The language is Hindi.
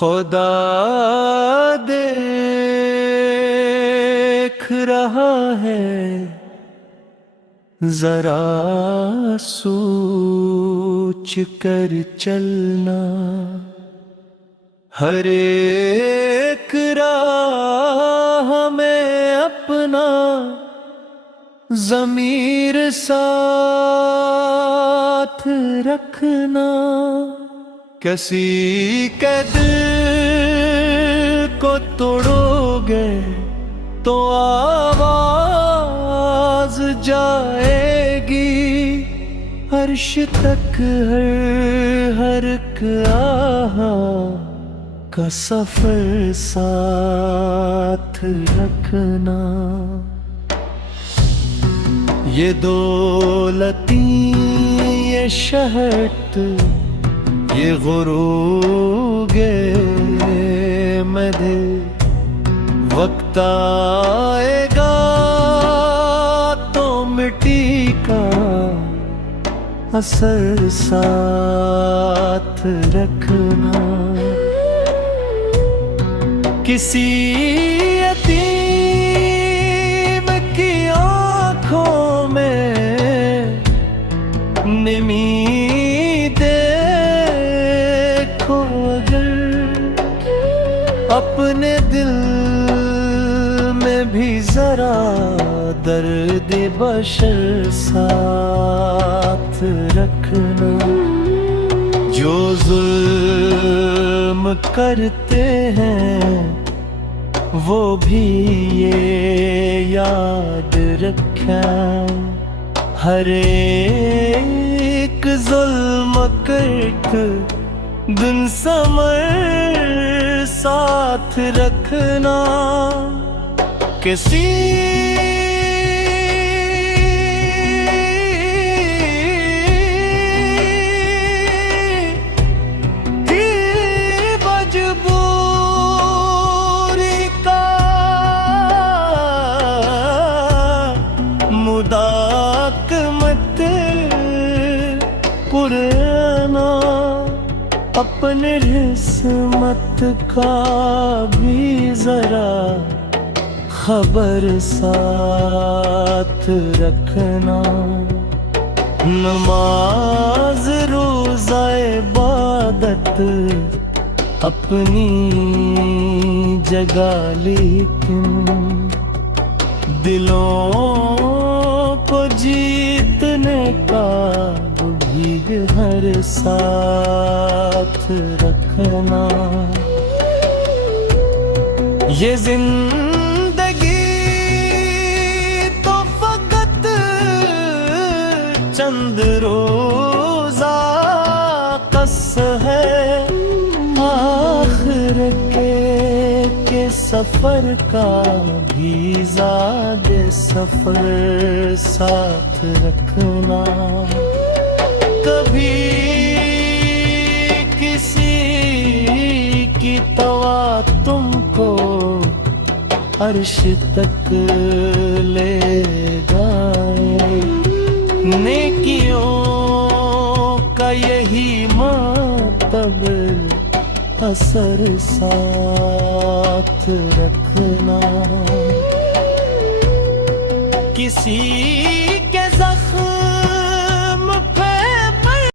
खुदा देख रहा है, जरा सोच कर चलना। हर एक राह में अपना ज़मीर साथ रखना। किसी के दिल को तोड़ोगे तो आवाज जाएगी अर्श तक। हर आहा का सफर साथ रखना। ये दौलती ये शहरत ये गुरूगे मदे, वक्त आएगा तो मिट्टी का असर साथ रखना। किसी यतीम की आँखों में नमी देखो अगर, अपने दिल में भी जरा दर्द बशर साथ रखना। जो जुल्म करते हैं वो भी ये याद रखें, हर एक जुल्म करके दिन समर साथ रखना। किसी पुराना अपने किस्मत का भी जरा खबर साथ रखना। नमाज रोज़ा इबादत अपनी जगह, लेकिन दिलों को जीतने का भी हर साथ रखना। ये जिंदगी तो फकत चंद रोज़ा कस है, आखिर के सफर का भी ज़्यादा सफर साथ रखना। कभी किसी की तवा तुमको अर्श तक ले जाए, नेकियों का यही मातब असर साथ रखना। किसी